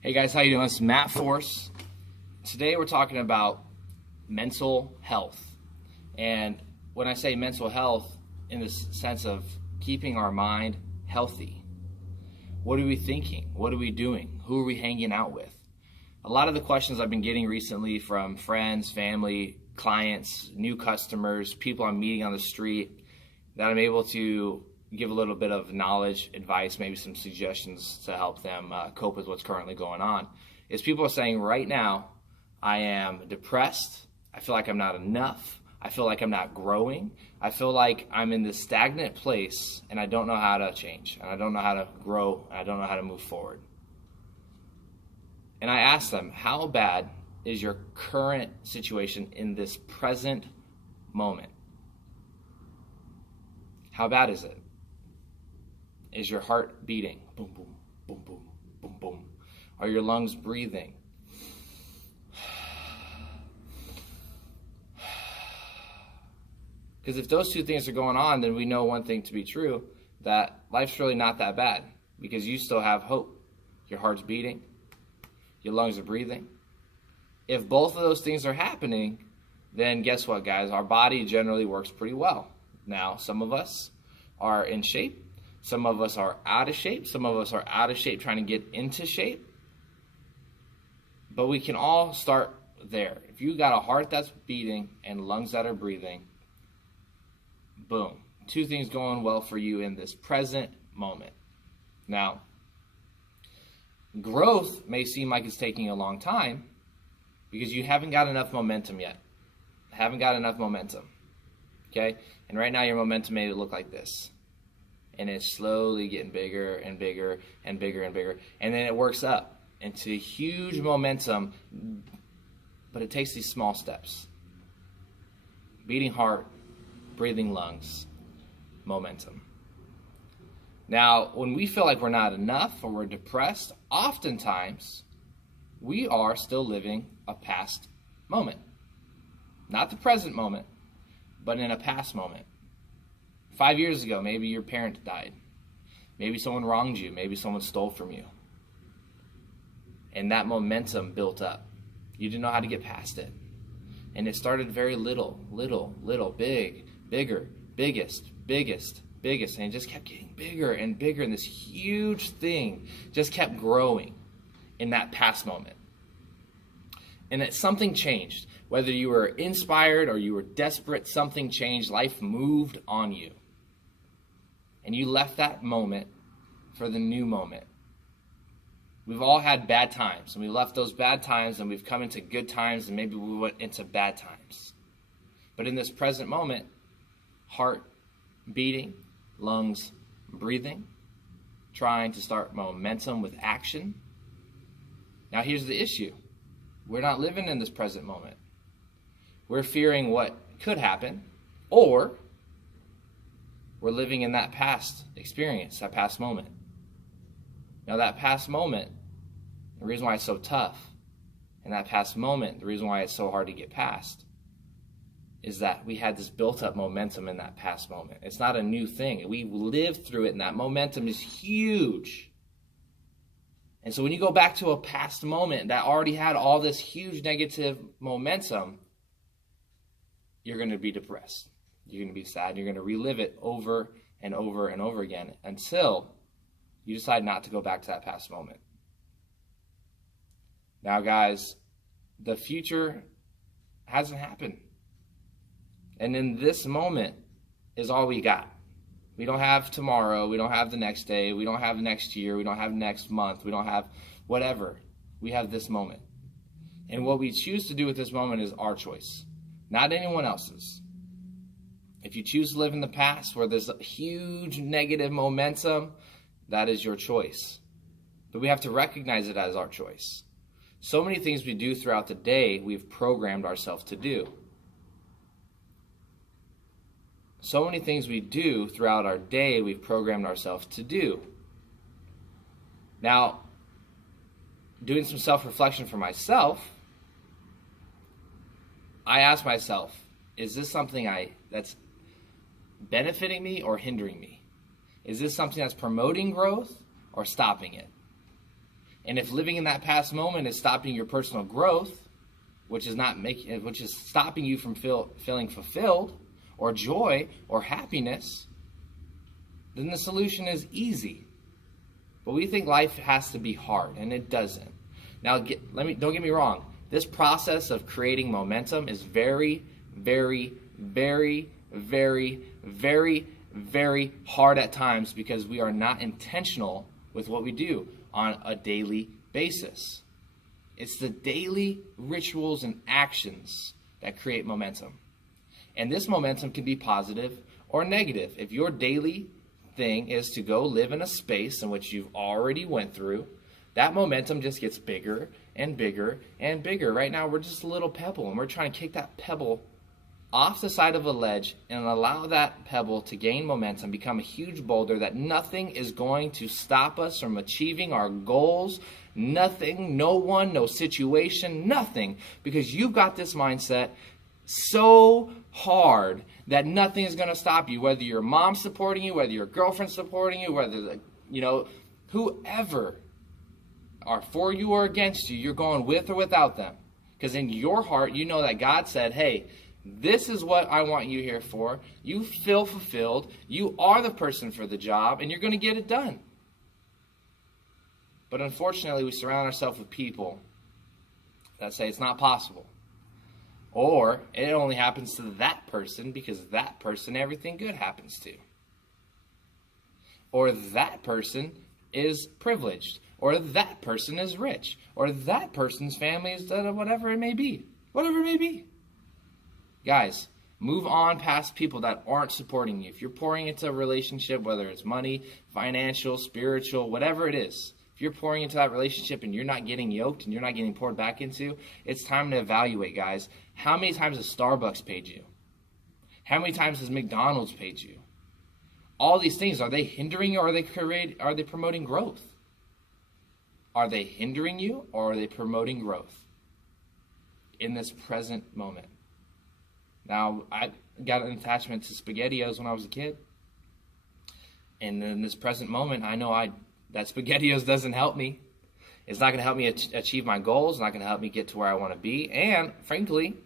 Hey guys, how you doing? It's Matt Force. Today we're talking about mental health. And when I say mental health, in the sense of keeping our mind healthy. What are we thinking? What are we doing? Who are we hanging out with? A lot of the questions I've been getting recently from friends, family, clients, new customers, people I'm meeting on the street, that I'm able to give a little bit of knowledge, advice, maybe some suggestions to help them cope with what's currently going on, is people are saying right now, I am depressed, I feel like I'm not enough, I feel like I'm not growing, I feel like I'm in this stagnant place and I don't know how to change, and I don't know how to grow, and I don't know how to move forward. And I ask them, how bad is your current situation in this present moment? How bad is it? Is your heart beating? Boom, boom, boom, boom, boom, boom. Are your lungs breathing? Because if those two things are going on, then we know one thing to be true, that life's really not that bad, because you still have hope. Your heart's beating. Your lungs are breathing. If both of those things are happening, then guess what, guys? Our body generally works pretty well. Now, some of us are in shape. Some of us are out of shape. Some of us are out of shape trying to get into shape. But we can all start there. If you got a heart that's beating and lungs that are breathing, boom. Two things going well for you in this present moment. Now, growth may seem like it's taking a long time because you haven't got enough momentum yet. Haven't got enough momentum. Okay? And right now your momentum may look like this. And it's slowly getting bigger and bigger and bigger and bigger. And then it works up into huge momentum, but it takes these small steps. Beating heart, breathing lungs, momentum. Now, when we feel like we're not enough or we're depressed, oftentimes we are still living a past moment. Not the present moment, but in a past moment. 5 years ago, maybe your parent died. Maybe someone wronged you. Maybe someone stole from you. And that momentum built up. You didn't know how to get past it. And it started very little, big, bigger, biggest, and it just kept getting bigger and bigger. And this huge thing just kept growing in that past moment. And that something changed. Whether you were inspired or you were desperate, something changed. Life moved on you. And you left that moment for the new moment. We've all had bad times, and we left those bad times, and we've come into good times, and maybe we went into bad times. But in this present moment, heart beating, lungs breathing, trying to start momentum with action. Now here's the issue. We're not living in this present moment. We're fearing what could happen, or we're living in that past experience, that past moment. Now that past moment, the reason why it's so tough, and that past moment, the reason why it's so hard to get past, is that we had this built-up momentum in that past moment. It's not a new thing. We lived through it, and that momentum is huge. And so when you go back to a past moment that already had all this huge negative momentum, you're going to be depressed. You're going to be sad. You're going to relive it over and over and over again until you decide not to go back to that past moment. Now, guys, the future hasn't happened. And in this moment is all we got. We don't have tomorrow. We don't have the next day. We don't have next year. We don't have next month. We don't have whatever. We have this moment. And what we choose to do with this moment is our choice, not anyone else's. If you choose to live in the past where there's a huge negative momentum, that is your choice. But we have to recognize it as our choice. So many things we do throughout the day, we've programmed ourselves to do. So many things we do throughout our day, we've programmed ourselves to do. Now, doing some self-reflection for myself, I ask myself, is this something that's benefiting me or hindering me? Is this something that's promoting growth or stopping it? And if living in that past moment is stopping your personal growth, which is stopping you from feeling fulfilled or joy or happiness, then the solution is easy. But we think life has to be hard, and it doesn't. Now, don't get me wrong. This process of creating momentum is very, very, very, very, very, very hard at times because we are not intentional with what we do on a daily basis. It's the daily rituals and actions that create momentum. And this momentum can be positive or negative. If your daily thing is to go live in a space in which you've already went through, that momentum just gets bigger and bigger and bigger. Right now, we're just a little pebble, and we're trying to kick that pebble off the side of a ledge and allow that pebble to gain momentum, become a huge boulder that nothing is going to stop us from achieving our goals. Nothing, no one, no situation, nothing. Because you've got this mindset so hard that nothing is going to stop you. Whether your mom's supporting you, whether your girlfriend's supporting you, whether, whoever are for you or against you, you're going with or without them. Because in your heart, you know that God said, hey, this is what I want you here for. You feel fulfilled. You are the person for the job, and you're going to get it done. But unfortunately, we surround ourselves with people that say it's not possible. Or it only happens to that person because that person everything good happens to. Or that person is privileged. Or that person is rich. Or that person's family is whatever it may be. Whatever it may be. Guys, move on past people that aren't supporting you. If you're pouring into a relationship, whether it's money, financial, spiritual, whatever it is, if you're pouring into that relationship and you're not getting yoked and you're not getting poured back into, it's time to evaluate, guys. How many times has Starbucks paid you? How many times has McDonald's paid you? All these things, are they hindering you or are they promoting growth? Are they hindering you or are they promoting growth in this present moment? Now, I got an attachment to SpaghettiOs when I was a kid. And in this present moment, I know that SpaghettiOs doesn't help me. It's not going to help me achieve my goals. It's not going to help me get to where I want to be. And, frankly,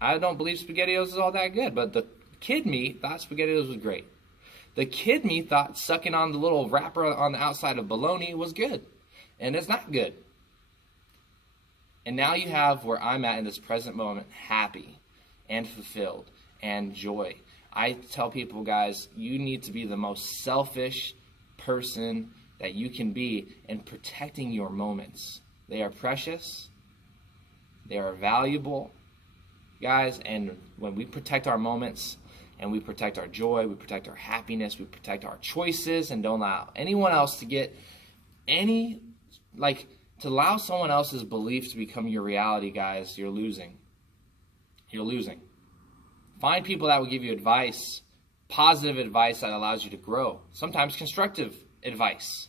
I don't believe SpaghettiOs is all that good. But the kid me thought SpaghettiOs was great. The kid me thought sucking on the little wrapper on the outside of bologna was good. And it's not good. And now you have where I'm at in this present moment, happy and fulfilled and joy. I tell people, guys, you need to be the most selfish person that you can be in protecting your moments. They are precious. They are valuable, guys. And when we protect our moments and we protect our joy, we protect our happiness, we protect our choices and don't allow anyone else to get to allow someone else's belief to become your reality, guys, you're losing. You're losing. Find people that will give you advice, positive advice that allows you to grow. Sometimes constructive advice.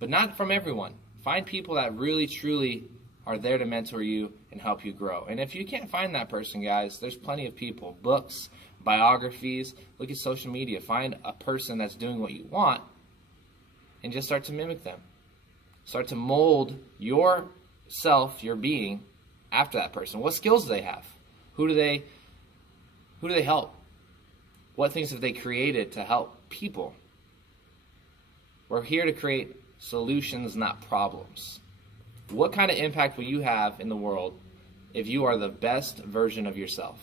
But not from everyone. Find people that really, truly are there to mentor you and help you grow. And if you can't find that person, guys, there's plenty of people. Books, biographies, look at social media. Find a person that's doing what you want and just start to mimic them. Start to mold yourself, your being, after that person. What skills do they have? Who do they help? What things have they created to help people? We're here to create solutions, not problems. What kind of impact will you have in the world if you are the best version of yourself?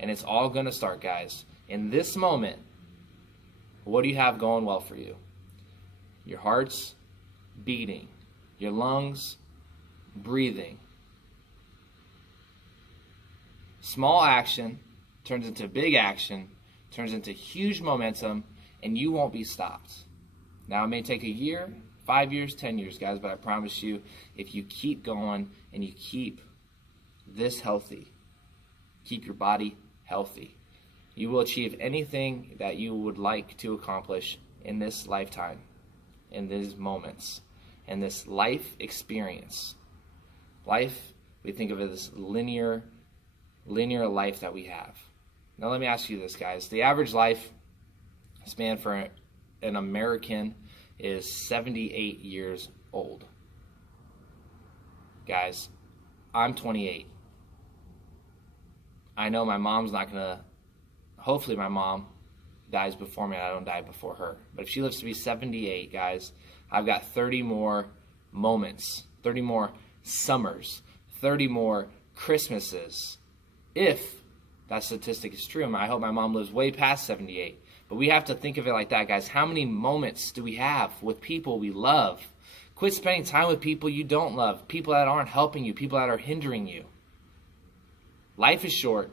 And it's all going to start, guys. In this moment, what do you have going well for you? Your heart's beating. Your lungs breathing. Small action turns into big action, turns into huge momentum, and you won't be stopped. Now, it may take a year, 5 years, 10 years, guys, but I promise you, if you keep going and you keep this healthy, keep your body healthy, you will achieve anything that you would like to accomplish in this lifetime, in these moments, in this life experience. Life, we think of it as linear life that we have. Now let me ask you this, guys. The average life span for an American is 78 years old. Guys, I'm 28. I know my mom's not going to, hopefully my mom dies before me and I don't die before her. But if she lives to be 78, guys, I've got 30 more moments, 30 more summers, 30 more Christmases. If that statistic is true, I hope my mom lives way past 78. But we have to think of it like that, guys. How many moments do we have with people we love? Quit spending time with people you don't love, people that aren't helping you, people that are hindering you. Life is short.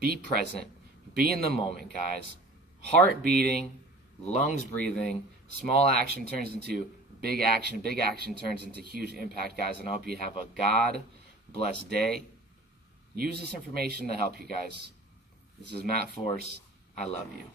Be present. Be in the moment, guys. Heart beating, lungs breathing, small action turns into big action turns into huge impact, guys. And I hope you have a God-blessed day. Use this information to help you guys. This is Matt Force. I love you.